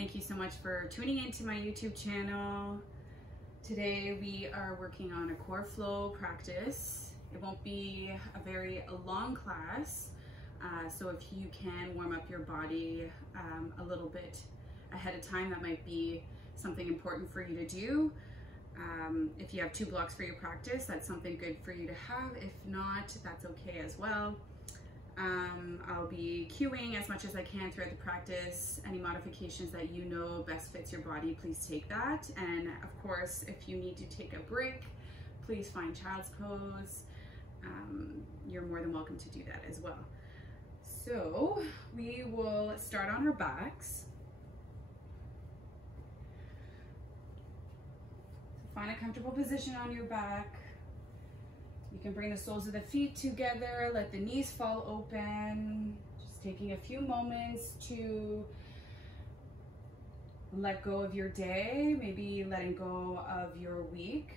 Thank you so much for tuning into my YouTube channel. Today we are working on a core flow practice. It won't be a very long class, so if you can warm up your body a little bit ahead of time, that might be something important for you to do. If you have 2 blocks for your practice, that's something good for you to have. If not, that's okay as well. I'll be cueing as much as I can throughout the practice. Any modifications that you know best fits your body, please take that. And of course, if you need to take a break, please find child's pose. You're more than welcome to do that as well. So we will start on our backs. Find a comfortable position on your back. You can bring the soles of the feet together, let the knees fall open. Just taking a few moments to let go of your day, maybe letting go of your week.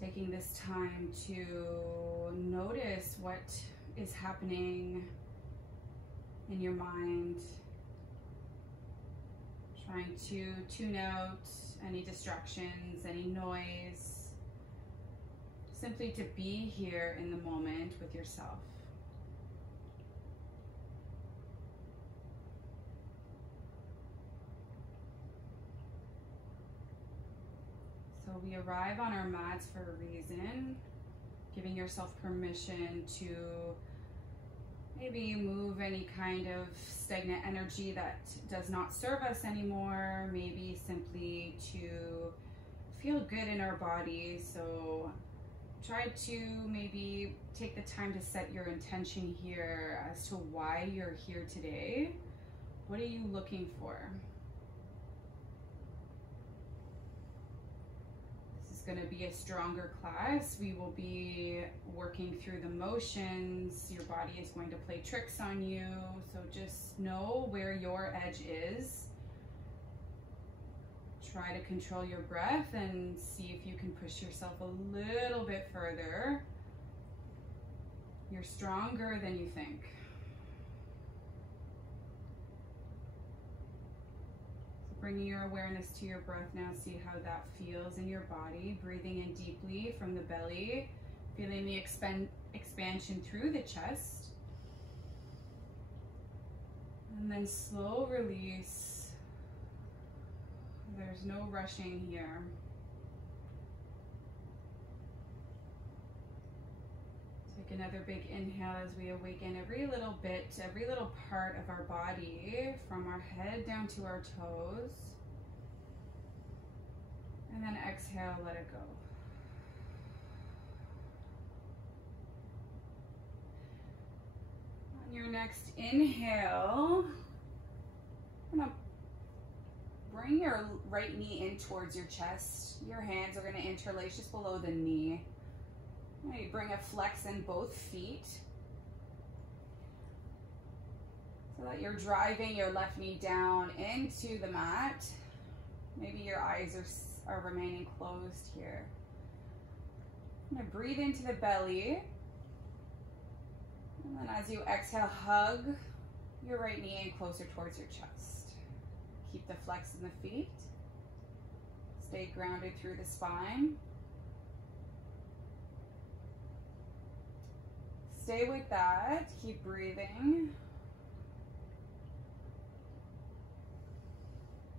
Taking this time to notice what is happening in your mind. Trying to tune out any distractions, any noise. Simply to be here in the moment with yourself. So we arrive on our mats for a reason, giving yourself permission to maybe move any kind of stagnant energy that does not serve us anymore, maybe simply to feel good in our bodies. So try to maybe take the time to set your intention here as to why you're here today. What are you looking for? Going to be a stronger class. We will be working through the motions. Your body is going to play tricks on you, so just know where your edge is. Try to control your breath and see if you can push yourself a little bit further. You're stronger than you think. Bringing your awareness to your breath now, see how that feels in your body. Breathing in deeply from the belly, feeling the expansion through the chest. And then slow release. There's no rushing here. Take another big inhale as we awaken every little bit, every little part of our body, from our head down to our toes. And then exhale, let it go. On your next inhale, I'm gonna bring your right knee in towards your chest. Your hands are gonna interlace just below the knee. You bring a flex in both feet so that you're driving your left knee down into the mat. Maybe your eyes are remaining closed here. I'm going to breathe into the belly. And then as you exhale, hug your right knee in closer towards your chest. Keep the flex in the feet. Stay grounded through the spine. Stay with that, keep breathing.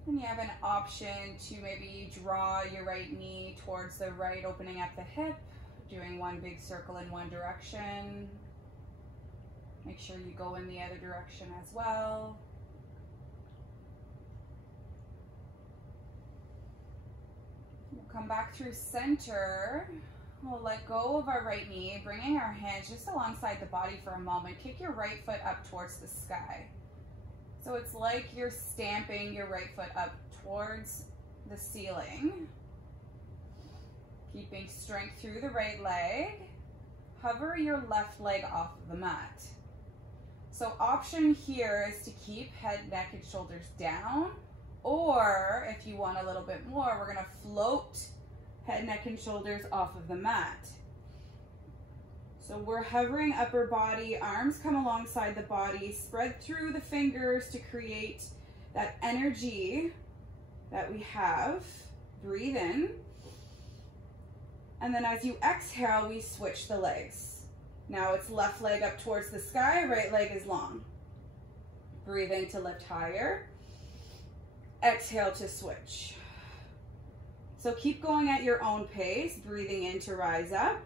And you have an option to maybe draw your right knee towards the right, opening up the hip, doing one big circle in one direction. Make sure you go in the other direction as well. We'll come back through center. We'll let go of our right knee, bringing our hands just alongside the body for a moment. Kick your right foot up towards the sky. So it's like you're stamping your right foot up towards the ceiling. Keeping strength through the right leg. Hover your left leg off of the mat. So option here is to keep head, neck, and shoulders down, Or if you want a little bit more, we're gonna float head, neck, and shoulders off of the mat. So we're hovering upper body, arms come alongside the body, spread through the fingers to create that energy that we have. Breathe in. And then as you exhale, we switch the legs. Now it's left leg up towards the sky, right leg is long. Breathe in to lift higher. Exhale to switch. So keep going at your own pace, breathing in to rise up.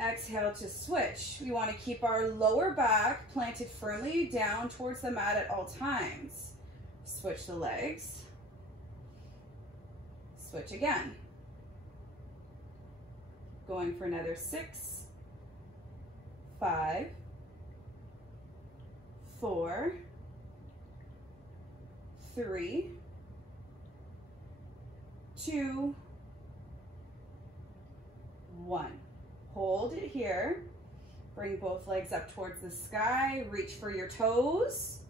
Exhale to switch. We want to keep our lower back planted firmly down towards the mat at all times. Switch the legs. Switch again. Going for another 6, 5, 4, 3, 2, 1. Hold it here. Bring both legs up towards the sky. Reach for your toes.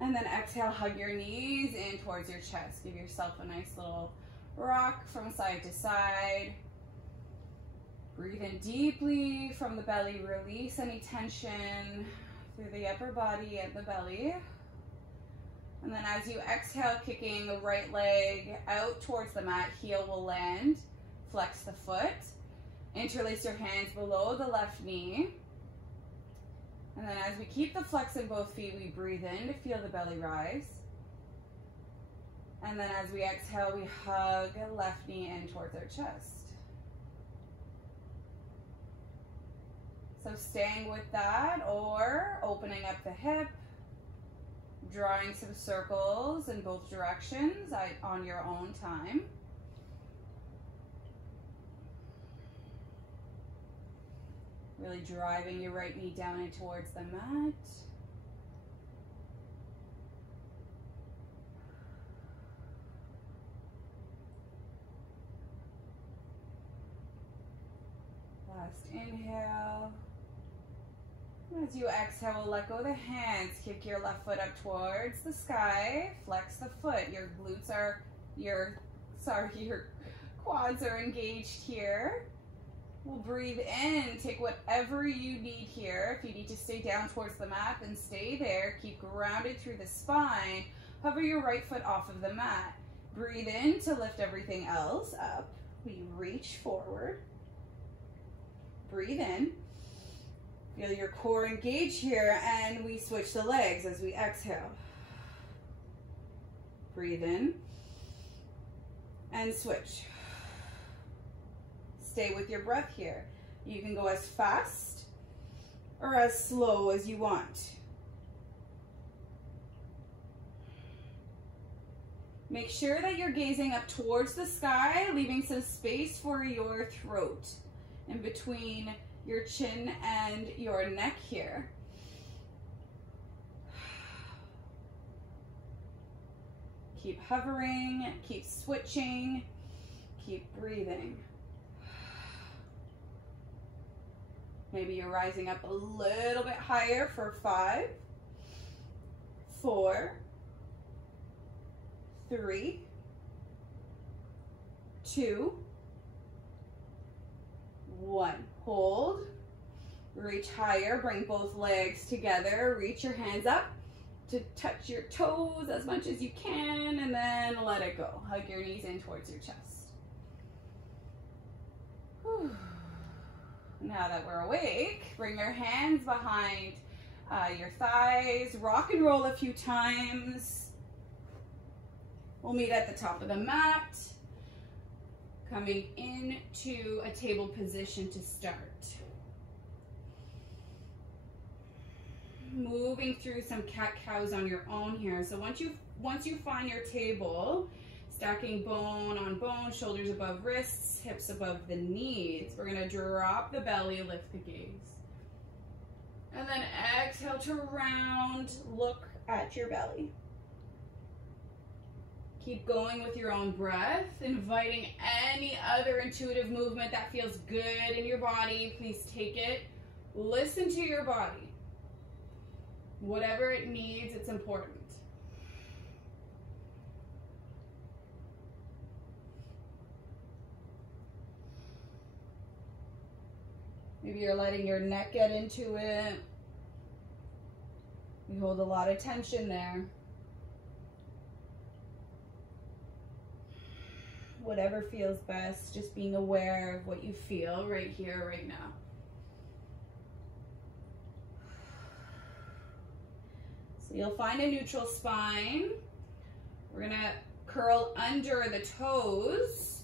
And then exhale, hug your knees in towards your chest. Give yourself a nice little rock from side to side. Breathe in deeply from the belly. Release any tension through the upper body and the belly. And then as you exhale, kicking the right leg out towards the mat, heel will land. Flex the foot. Interlace your hands below the left knee. And then as we keep the flex in both feet, we breathe in to feel the belly rise. And then as we exhale, we hug left knee in towards our chest. So staying with that, or opening up the hip, drawing some circles in both directions on your own time. Really driving your right knee down in towards the mat. Last inhale. As you exhale, let go of the hands. Kick your left foot up towards the sky. Flex the foot. Your glutes are, your quads are engaged here. We'll breathe in. Take whatever you need here. If you need to stay down towards the mat, then stay there. Keep grounded through the spine. Hover your right foot off of the mat. Breathe in to lift everything else up. We reach forward. Breathe in. Feel your core engage here, and we switch the legs as we exhale. Breathe in and switch. Stay with your breath here. You can go as fast or as slow as you want. Make sure that you're gazing up towards the sky, leaving some space for your throat in between your chin and your neck here. Keep hovering, keep switching, keep breathing. Maybe you're rising up a little bit higher for 5, 4, 3, 2, 1. Hold, reach higher, bring both legs together, reach your hands up to touch your toes as much as you can, and then let it go. Hug your knees in towards your chest. Whew. Now that we're awake, bring your hands behind your thighs, rock and roll a few times. We'll meet at the top of the mat, coming into a table position to start. Moving through some cat-cows on your own here. So once you find your table, stacking bone on bone, shoulders above wrists, hips above the knees. We're gonna drop the belly, lift the gaze. And then exhale to round, look at your belly. Keep going with your own breath, inviting any other intuitive movement that feels good in your body. Please take it. Listen to your body. Whatever it needs, it's important. Maybe you're letting your neck get into it. We hold a lot of tension there. Whatever feels best, just being aware of what you feel right here, right now. So you'll find a neutral spine. We're gonna curl under the toes.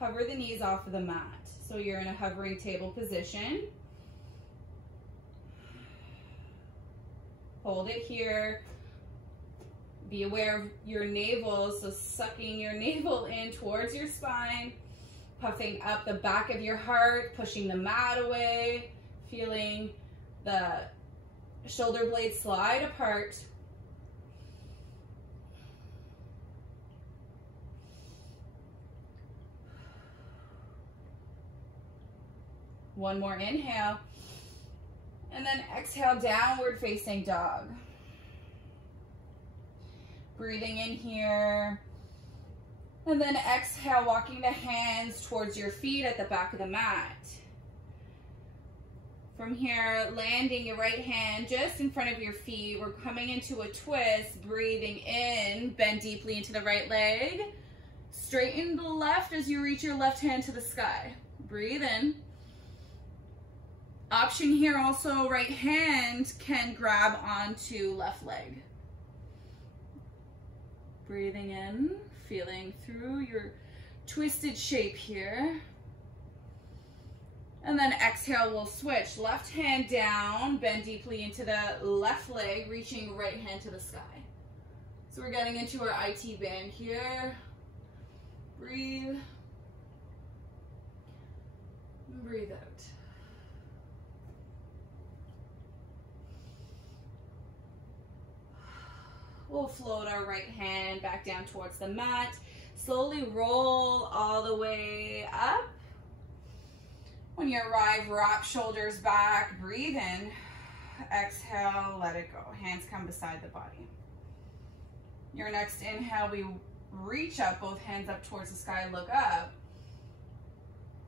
Hover the knees off of the mat. So you're in a hovering table position. Hold it here. Be aware of your navel, so sucking your navel in towards your spine, puffing up the back of your heart, pushing the mat away, feeling the shoulder blades slide apart. One more inhale, and then exhale, downward facing dog. Breathing in here, and then exhale, walking the hands towards your feet at the back of the mat. From here, landing your right hand just in front of your feet. We're coming into a twist, breathing in, bend deeply into the right leg. Straighten the left as you reach your left hand to the sky. Breathe in. Option here also, right hand can grab onto left leg. Breathing in, feeling through your twisted shape here. And then exhale, we'll switch. Left hand down, bend deeply into the left leg, reaching right hand to the sky. So we're getting into our IT band here. Breathe. And breathe out. We'll float our right hand back down towards the mat. Slowly roll all the way up. When you arrive, wrap shoulders back, breathe in. Exhale, let it go. Hands come beside the body. Your next inhale, we reach up, both hands up towards the sky, look up.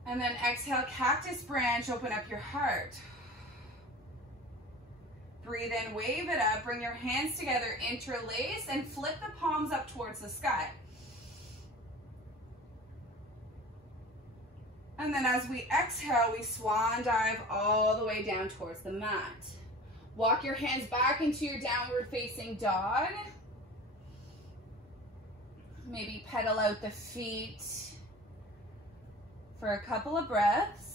And then exhale, cactus branch, open up your heart. Breathe in, wave it up, bring your hands together, interlace, and flip the palms up towards the sky. And then as we exhale, we swan dive all the way down towards the mat. Walk your hands back into your downward facing dog. Maybe pedal out the feet for a couple of breaths.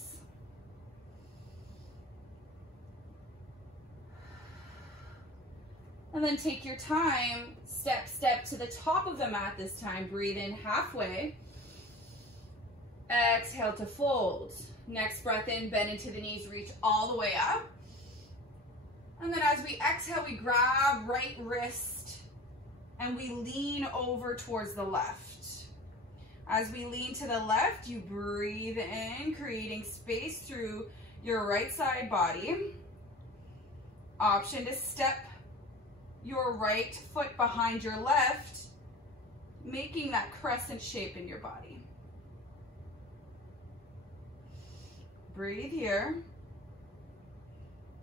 And then take your time, step to the top of the mat this time. Breathe in halfway. Exhale to fold. Next breath in, bend into the knees, reach all the way up. And then as we exhale, we grab right wrist and we lean over towards the left. As we lean to the left, you breathe in, creating space through your right side body. Option to step your right foot behind your left, making that crescent shape in your body. Breathe here.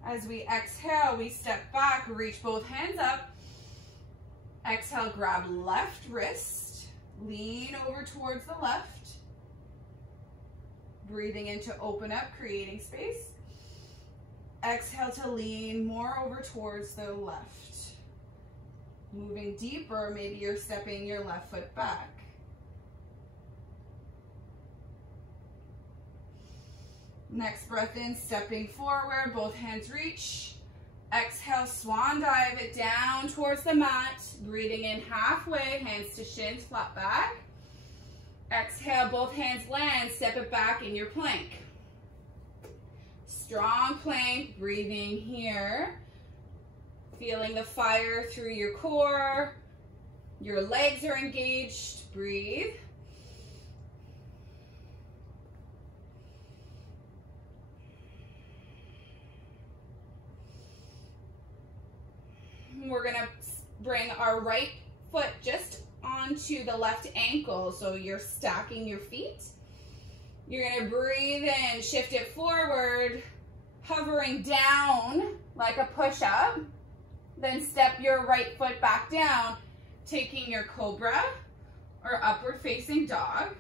As we exhale, we step back, reach both hands up. Exhale, grab left wrist, lean over towards the left. Breathing in to open up, creating space. Exhale to lean more over towards the left. Moving deeper, maybe you're stepping your left foot back. Next breath in, stepping forward, both hands reach. Exhale, swan dive it down towards the mat. Breathing in halfway, hands to shins, flat back. Exhale, both hands land, step it back in your plank. Strong plank, breathing here. Feeling the fire through your core. Your legs are engaged. Breathe. We're going to bring our right foot just onto the left ankle. So you're stacking your feet. You're gonna breathe in, shift it forward, hovering down like a push-up. Then step your right foot back down, taking your cobra or upward facing dog.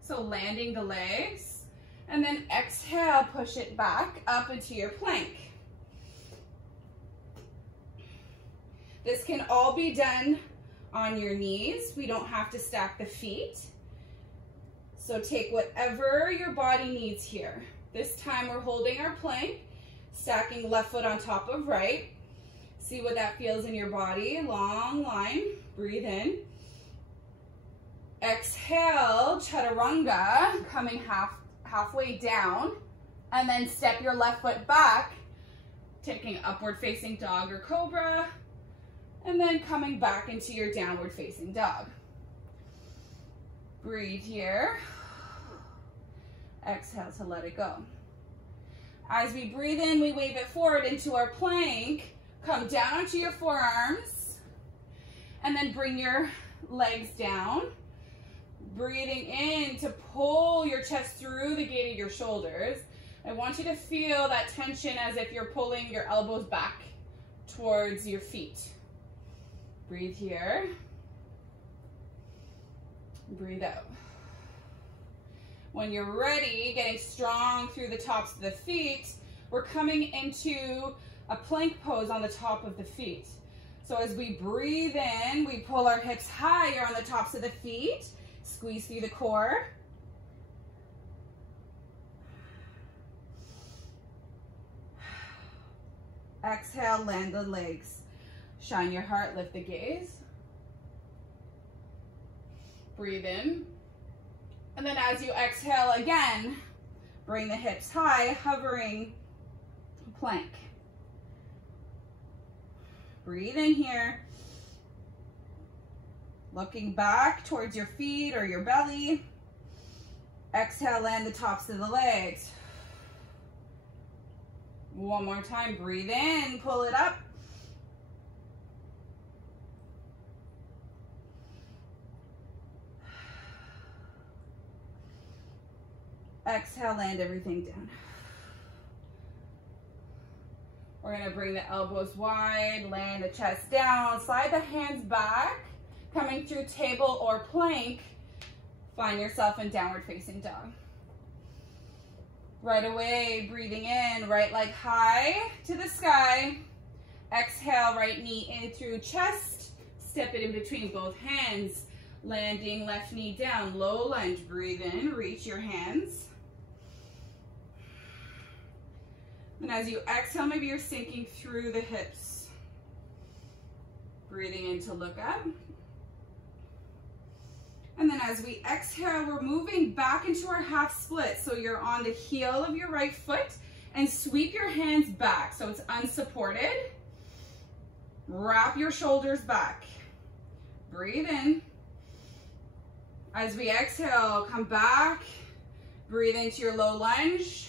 So landing the legs, and then exhale, push it back up into your plank. This can all be done on your knees. We don't have to stack the feet. So take whatever your body needs here. This time we're holding our plank, stacking left foot on top of right. See what that feels in your body. Long line, breathe in. Exhale, chaturanga, coming halfway down, and then step your left foot back, taking upward facing dog or cobra, and then coming back into your downward facing dog. Breathe here. Exhale to let it go. As we breathe in, we wave it forward into our plank. Come down onto your forearms, and then bring your legs down. Breathing in to pull your chest through the gate of your shoulders. I want you to feel that tension as if you're pulling your elbows back towards your feet. Breathe here. Breathe out. When you're ready, getting strong through the tops of the feet, we're coming into a plank pose on the top of the feet. So as we breathe in, we pull our hips higher on the tops of the feet, squeeze through the core. Exhale, land the legs. Shine your heart, lift the gaze. Breathe in. And then as you exhale again, bring the hips high, hovering plank. Breathe in here. Looking back towards your feet or your belly. Exhale, land the tops of the legs. One more time, breathe in, pull it up. Exhale, land everything down. We're gonna bring the elbows wide, land the chest down, slide the hands back, coming through table or plank. Find yourself in downward facing dog. Right away, breathing in, right leg high to the sky. Exhale, right knee in through chest. Step it in between both hands. Landing left knee down, low lunge. Breathe in, reach your hands. And as you exhale, maybe you're sinking through the hips. Breathing in to look up. And then as we exhale, we're moving back into our half split. So you're on the heel of your right foot and sweep your hands back so it's unsupported. Wrap your shoulders back. Breathe in. As we exhale, come back. Breathe into your low lunge.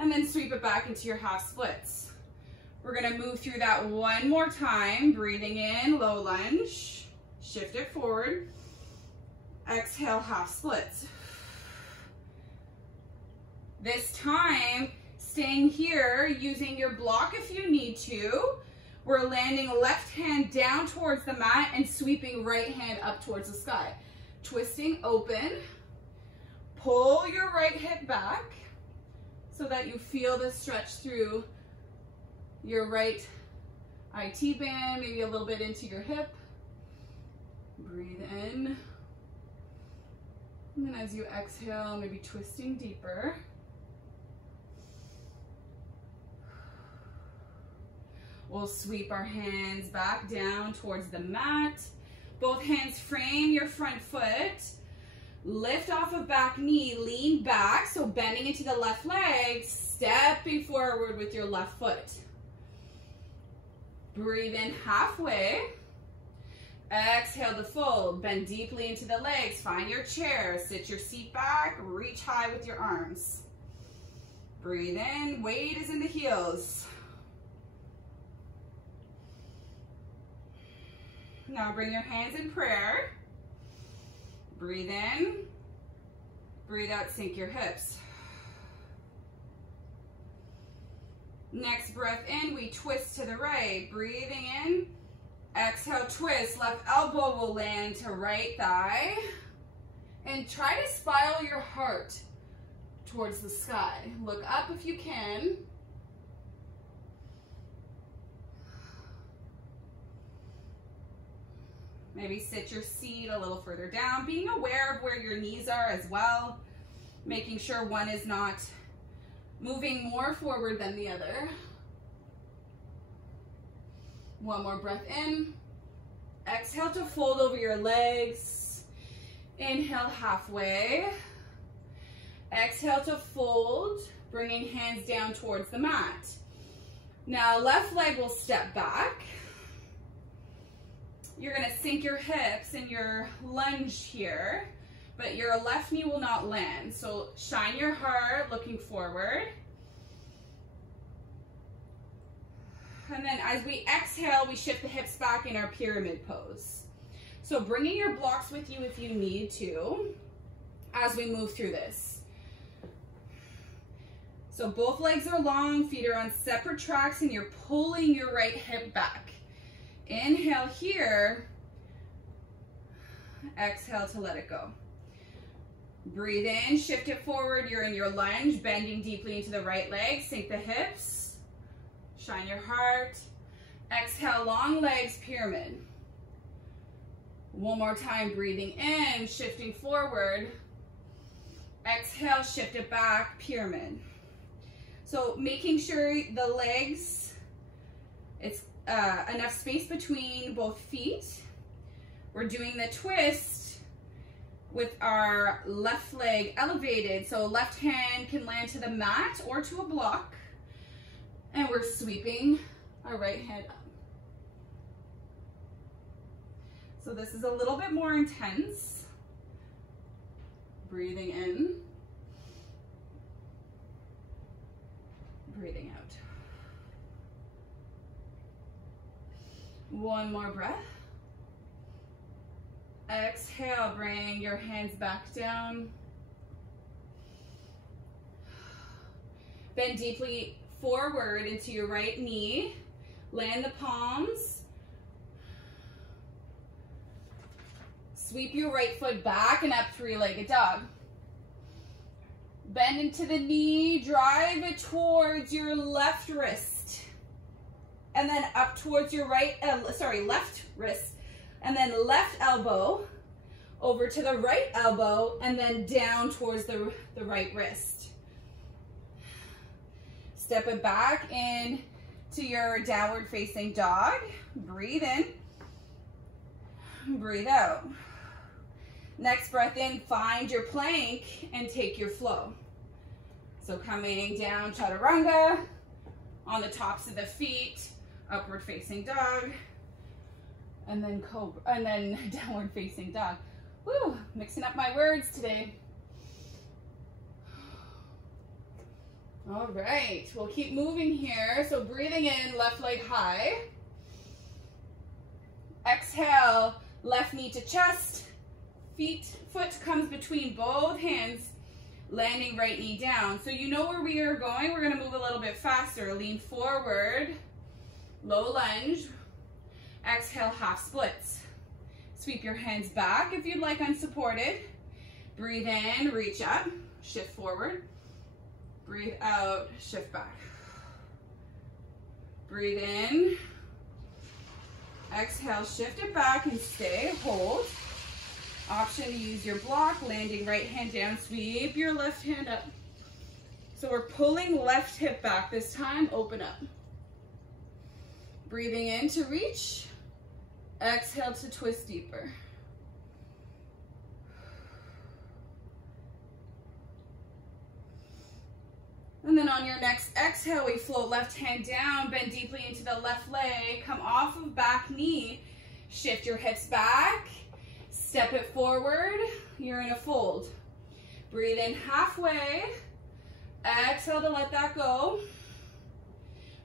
And then sweep it back into your half splits. We're gonna move through that one more time. Breathing in, low lunge. Shift it forward. Exhale, half splits. This time, staying here, using your block if you need to. We're landing left hand down towards the mat and sweeping right hand up towards the sky. Twisting open. Pull your right hip back so that you feel the stretch through your right IT band, maybe a little bit into your hip. Breathe in. And then as you exhale, maybe twisting deeper. We'll sweep our hands back down towards the mat. Both hands frame your front foot. Lift off of back knee, lean back, so bending into the left leg, stepping forward with your left foot. Breathe in halfway. Exhale to fold, bend deeply into the legs, find your chair, sit your seat back, reach high with your arms. Breathe in, weight is in the heels. Now bring your hands in prayer. Breathe in, Breathe out, sink your hips. Next breath in, we twist to the right. Breathing in, exhale, twist. Left elbow will land to right thigh. And try to spiral your heart towards the sky. Look up if you can. Maybe sit your seat a little further down, being aware of where your knees are as well, making sure one is not moving more forward than the other. One more breath in. Exhale to fold over your legs. Inhale halfway. Exhale to fold, bringing hands down towards the mat. Now left leg will step back. You're gonna sink your hips in your lunge here, but your left knee will not land. So shine your heart, looking forward. And then as we exhale, we shift the hips back in our pyramid pose. So bringing your blocks with you if you need to, as we move through this. So both legs are long, feet are on separate tracks, and you're pulling your right hip back. Inhale here, exhale to let it go. Breathe in, shift it forward, you're in your lunge, bending deeply into the right leg, sink the hips, shine your heart. Exhale, long legs, pyramid. One more time, breathing in, shifting forward. Exhale, shift it back, pyramid. So making sure the legs, it's enough space between both feet. We're doing the twist with our left leg elevated. So left hand can land to the mat or to a block. And we're sweeping our right hand up. So this is a little bit more intense. Breathing in. Breathing out. One more breath. Exhale, bring your hands back down. Bend deeply forward into your right knee. Land the palms. Sweep your right foot back and up, three-legged dog. Bend into the knee, drive it towards your left wrist. And then up towards your left wrist. And then left elbow over to the right elbow and then down towards the right wrist. Step it back in to your downward facing dog. Breathe in, breathe out. Next breath in, find your plank and take your flow. So coming down, chaturanga, on the tops of the feet, upward facing dog, and then cobra, and then downward facing dog. Woo, mixing up my words today. All right, we'll keep moving here. So breathing in, left leg high. Exhale, left knee to chest. Foot comes between both hands, landing right knee down. So you know where we are going. We're gonna move a little bit faster. Lean forward, low lunge. Exhale, half splits. Sweep your hands back if you'd like unsupported. Breathe in, reach up, shift forward. Breathe out, shift back. Breathe in. Exhale, shift it back and stay, hold. Option to use your block, landing right hand down, sweep your left hand up. So we're pulling left hip back this time, open up. Breathing in to reach, exhale to twist deeper. And then on your next exhale, we float left hand down, bend deeply into the left leg, come off of back knee, shift your hips back, step it forward, you're in a fold. Breathe in halfway, exhale to let that go.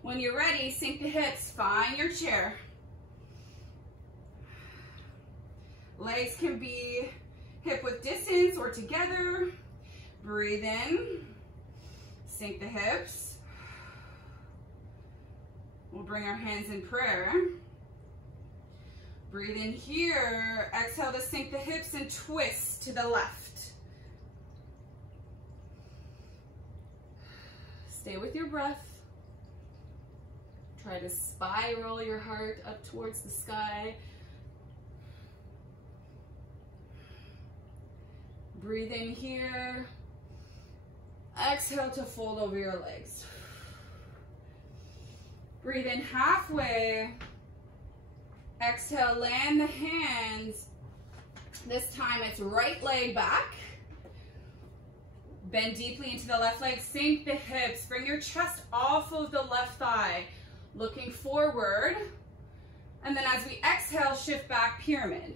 When you're ready, sink the hips, find your chair. Legs can be hip width distance or together. Breathe in, sink the hips. We'll bring our hands in prayer. Breathe in here, exhale to sink the hips and twist to the left. Stay with your breath. Try to spiral your heart up towards the sky. Breathe in here. Exhale to fold over your legs. Breathe in halfway. Exhale, land the hands. This time it's right leg back. Bend deeply into the left leg, sink the hips. Bring your chest off of the left thigh, looking forward. And then as we exhale, shift back, pyramid.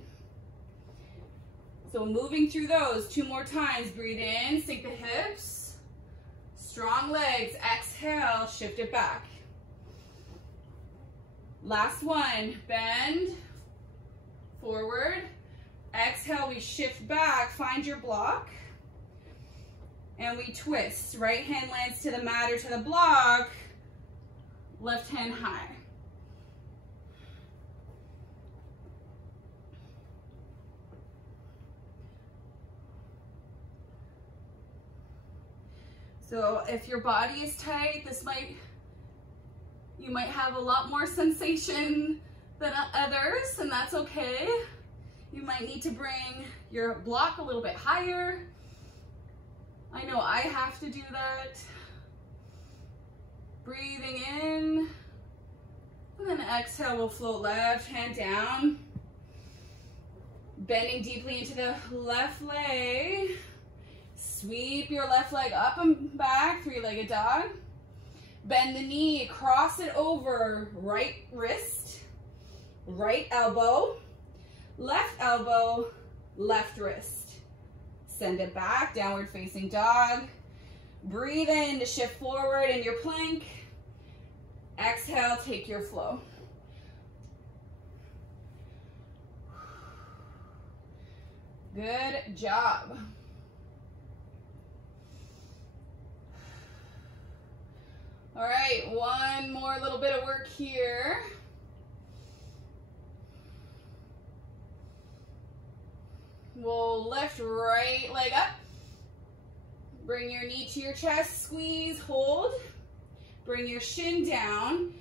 So moving through those 2 more times. Breathe in, sink the hips. Strong legs, exhale, shift it back. Last one, bend, forward. Exhale, we shift back, find your block. And we twist. Right hand lands to the mat or to the block. Left hand high. So if your body is tight, you might have a lot more sensation than others, and that's okay. You might need to bring your block a little bit higher. I know I have to do that. Breathing in, and then exhale, we'll float left hand down. Bending deeply into the left leg. Sweep your left leg up and back, 3-legged dog. Bend the knee, cross it over, right wrist, right elbow, left wrist. Send it back, downward facing dog. Breathe in to shift forward in your plank. Exhale, take your flow. Good job. All right, one more little bit of work here. We'll lift right leg up. Bring your knee to your chest, squeeze, hold. Bring your shin down.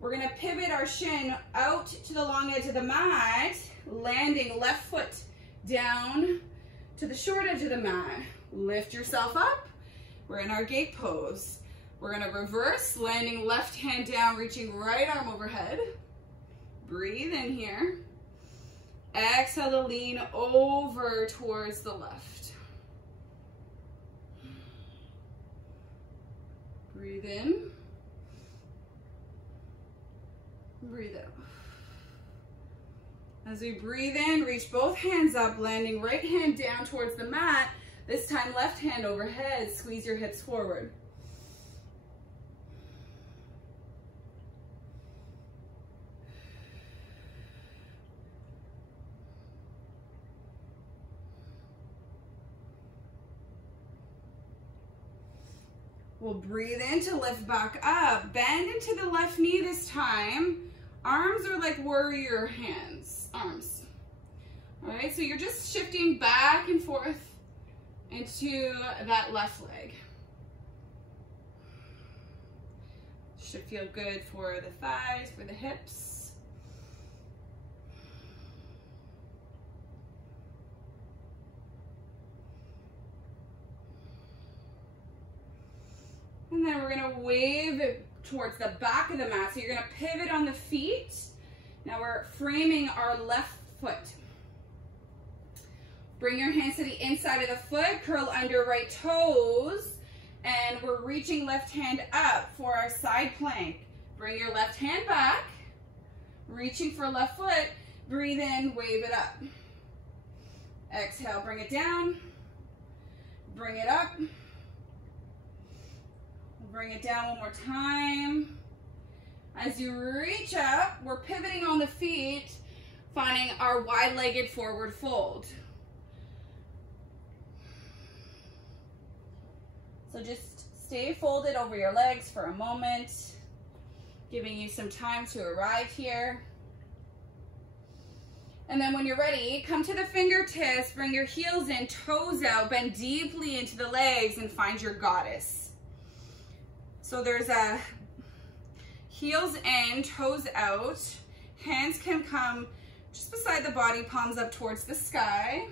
We're gonna pivot our shin out to the long edge of the mat, landing left foot down to the short edge of the mat. Lift yourself up. We're in our gate pose. We're gonna reverse, landing left hand down, reaching right arm overhead. Breathe in here. Exhale to lean over towards the left. Breathe in. Breathe out. As we breathe in, reach both hands up, landing right hand down towards the mat. This time, left hand overhead. Squeeze your hips forward. We'll breathe in to lift back up. Bend into the left knee this time. Arms are like warrior hands, arms. All right, so you're just shifting back and forth into that left leg. Should feel good for the thighs, for the hips. And then we're gonna wave it towards the back of the mat. So you're gonna pivot on the feet. Now we're framing our left foot. Bring your hands to the inside of the foot, curl under right toes, and we're reaching left hand up for our side plank. Bring your left hand back, reaching for left foot, breathe in, wave it up. Exhale, bring it down, bring it up. Bring it down one more time. As you reach up, we're pivoting on the feet, finding our wide-legged forward fold. So just stay folded over your legs for a moment, giving you some time to arrive here. And then when you're ready, come to the fingertips, bring your heels in, toes out, bend deeply into the legs and find your goddess. So there's a heels in, toes out. Hands can come just beside the body, palms up towards the sky.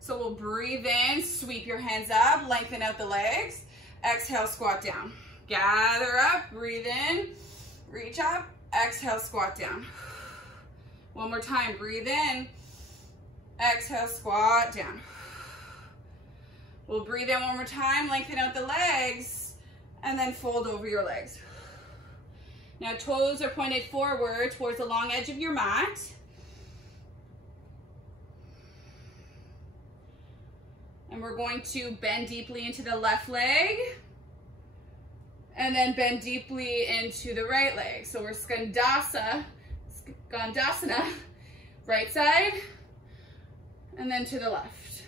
So we'll breathe in, sweep your hands up, lengthen out the legs. Exhale, squat down. Gather up, breathe in, reach up, exhale, squat down. One more time, breathe in, exhale, squat down. We'll breathe in one more time, lengthen out the legs, and then fold over your legs. Now toes are pointed forward towards the long edge of your mat. And we're going to bend deeply into the left leg and then bend deeply into the right leg. So we're Skandasana, right side and then to the left.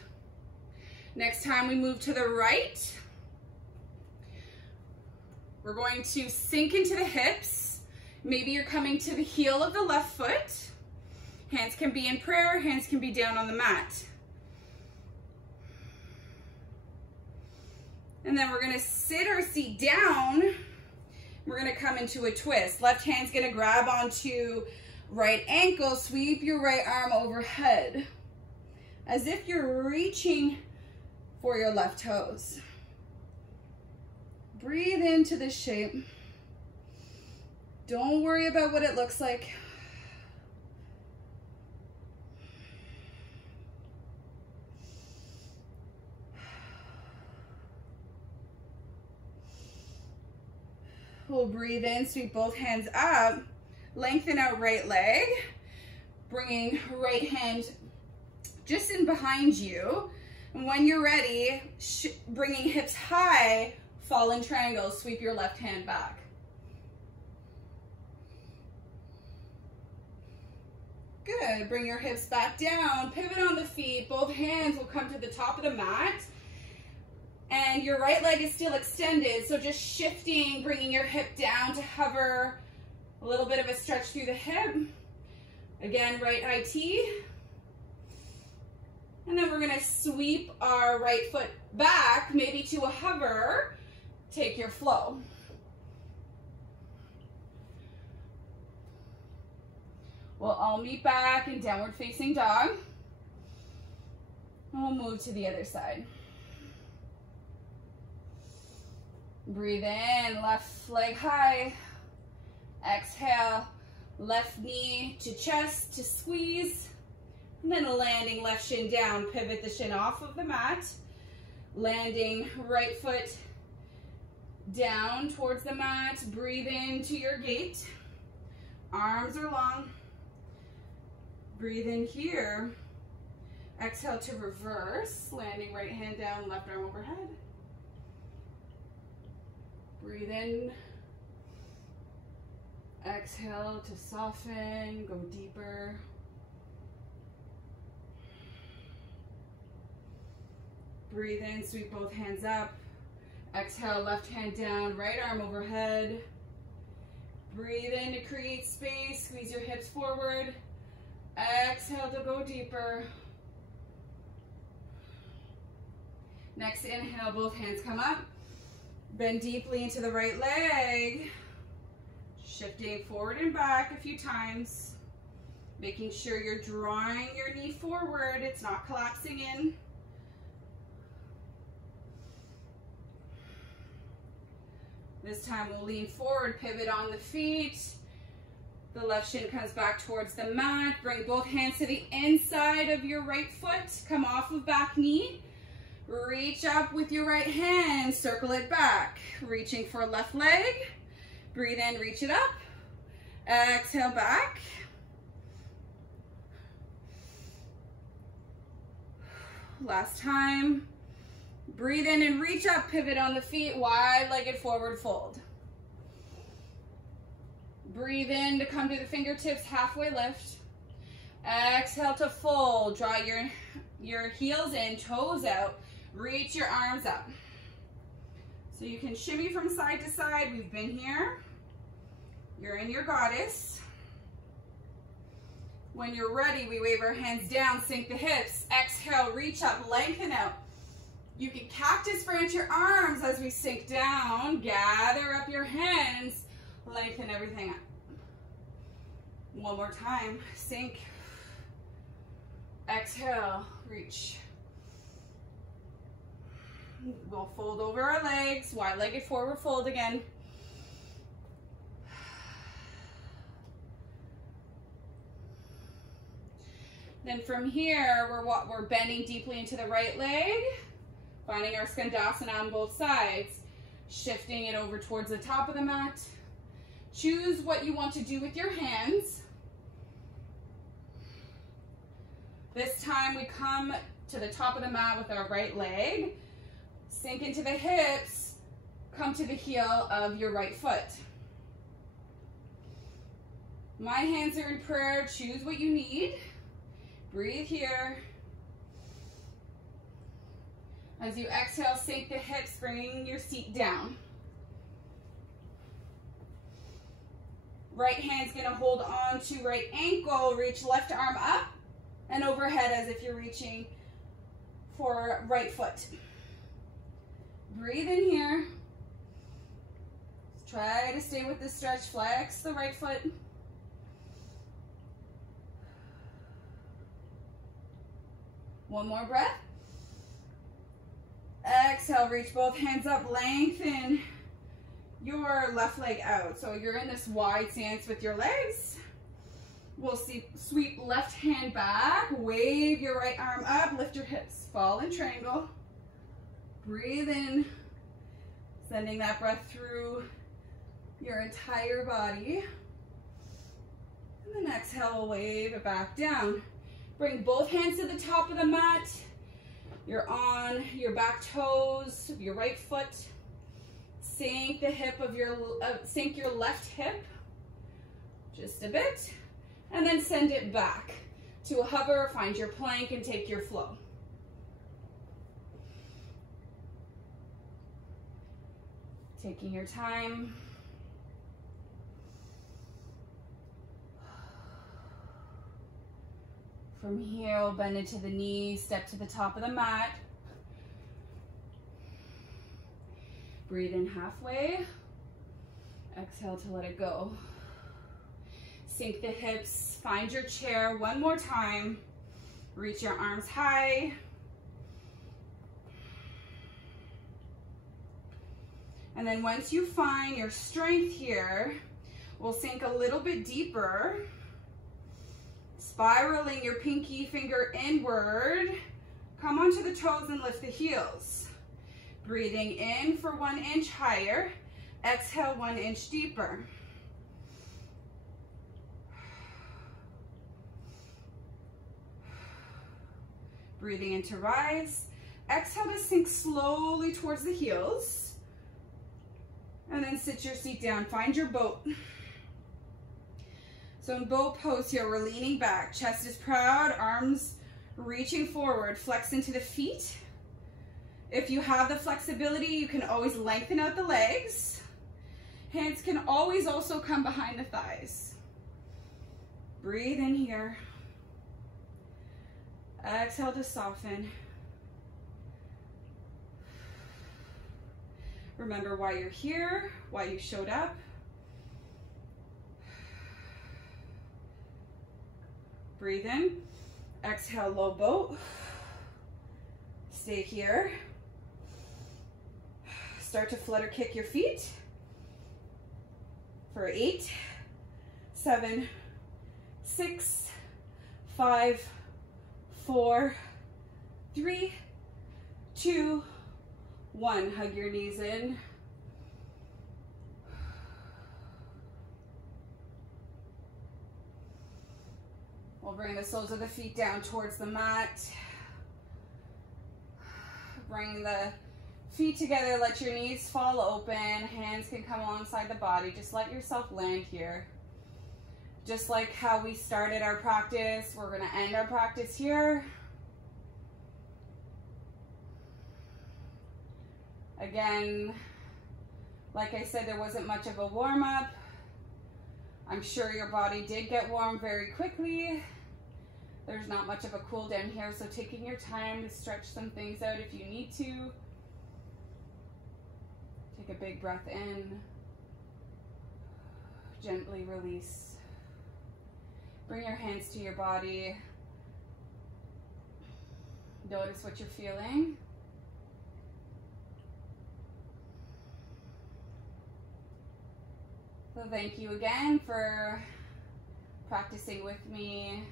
Next time we move to the right, we're going to sink into the hips. Maybe you're coming to the heel of the left foot. Hands can be in prayer, hands can be down on the mat. And then we're gonna sit our seat down. We're gonna come into a twist. Left hand's gonna grab onto right ankle, sweep your right arm overhead, as if you're reaching for your left toes. Breathe into this shape. Don't worry about what it looks like. We'll breathe in, sweep both hands up, lengthen out right leg, bringing right hand just in behind you. And when you're ready, bringing hips high, fall in triangle, sweep your left hand back. Good, bring your hips back down, pivot on the feet, both hands will come to the top of the mat. And your right leg is still extended, so just shifting, bringing your hip down to hover, a little bit of a stretch through the hip. Again, right IT. And then we're gonna sweep our right foot back, maybe to a hover. Take your flow. We'll all meet back in downward facing dog. And we'll move to the other side. Breathe in, left leg high. Exhale, left knee to chest to squeeze. And then landing left shin down, pivot the shin off of the mat. Landing right foot down towards the mat. Breathe into your gate. Arms are long. Breathe in here. Exhale to reverse, landing right hand down, left arm overhead. Breathe in. Exhale to soften, go deeper. Breathe in, sweep both hands up. Exhale, left hand down, right arm overhead. Breathe in to create space, squeeze your hips forward. Exhale to go deeper. Next inhale, both hands come up. Bend deeply into the right leg. Shifting forward and back a few times. Making sure you're drawing your knee forward, it's not collapsing in. This time we'll lean forward, pivot on the feet. The left shin comes back towards the mat. Bring both hands to the inside of your right foot. Come off of back knee. Reach up with your right hand, circle it back. Reaching for left leg. Breathe in, reach it up. Exhale back. Last time. Breathe in and reach up, pivot on the feet, wide-legged forward fold. Breathe in to come to the fingertips, halfway lift. Exhale to fold. Draw your your heels in, toes out, reach your arms up. So you can shimmy from side to side. We've been here. You're in your goddess. When you're ready, we wave our hands down, sink the hips. Exhale, reach up, lengthen out. You can cactus branch your arms as we sink down. Gather up your hands, lengthen everything up. One more time, sink. Exhale, reach. We'll fold over our legs, wide-legged forward fold again. Then from here, we're bending deeply into the right leg, finding our skandasana on both sides, shifting it over towards the top of the mat. Choose what you want to do with your hands. This time we come to the top of the mat with our right leg. Sink into the hips, come to the heel of your right foot. My hands are in prayer, choose what you need. Breathe here. As you exhale, sink the hips, bringing your seat down. Right hand's gonna hold on to right ankle, reach left arm up and overhead as if you're reaching for right foot. Breathe in here. Try to stay with the stretch. Flex the right foot. One more breath. Exhale, reach both hands up, lengthen your left leg out. So you're in this wide stance with your legs. We'll sweep left hand back, wave your right arm up, lift your hips, fall in triangle. Breathe in, sending that breath through your entire body. And then exhale, we'll wave it back down. Bring both hands to the top of the mat. You're on your back toes of your right foot. Sink the hip of sink your left hip just a bit, and then send it back to a hover. Find your plank and take your flow. Taking your time. From here, we'll bend into the knees, step to the top of the mat. Breathe in halfway. Exhale to let it go. Sink the hips, find your chair one more time. Reach your arms high. And then once you find your strength here, we'll sink a little bit deeper. Spiraling your pinky finger inward. Come onto the toes and lift the heels. Breathing in for 1 inch higher. Exhale 1 inch deeper. Breathing in to rise. Exhale to sink slowly towards the heels. And then sit your seat down. Find your boat. So in boat pose here, we're leaning back. Chest is proud, arms reaching forward. Flex into the feet. If you have the flexibility, you can always lengthen out the legs. Hands can always also come behind the thighs. Breathe in here. Exhale to soften. Remember why you're here, why you showed up. Breathe in. Exhale, low boat. Stay here. Start to flutter kick your feet for 8, 7, 6, 5, 4, 3, 2, 1. Hug your knees in. We'll bring the soles of the feet down towards the mat. Bring the feet together, let your knees fall open. Hands can come alongside the body. Just let yourself land here. Just like how we started our practice, we're gonna end our practice here. Again, like I said, there wasn't much of a warm-up. I'm sure your body did get warm very quickly. There's not much of a cool down here, so taking your time to stretch some things out if you need to. Take a big breath in. Gently release. Bring your hands to your body. Notice what you're feeling. So thank you again for practicing with me.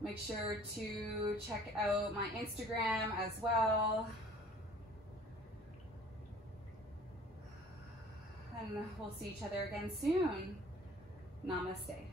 Make sure to check out my Instagram as well. And we'll see each other again soon. Namaste.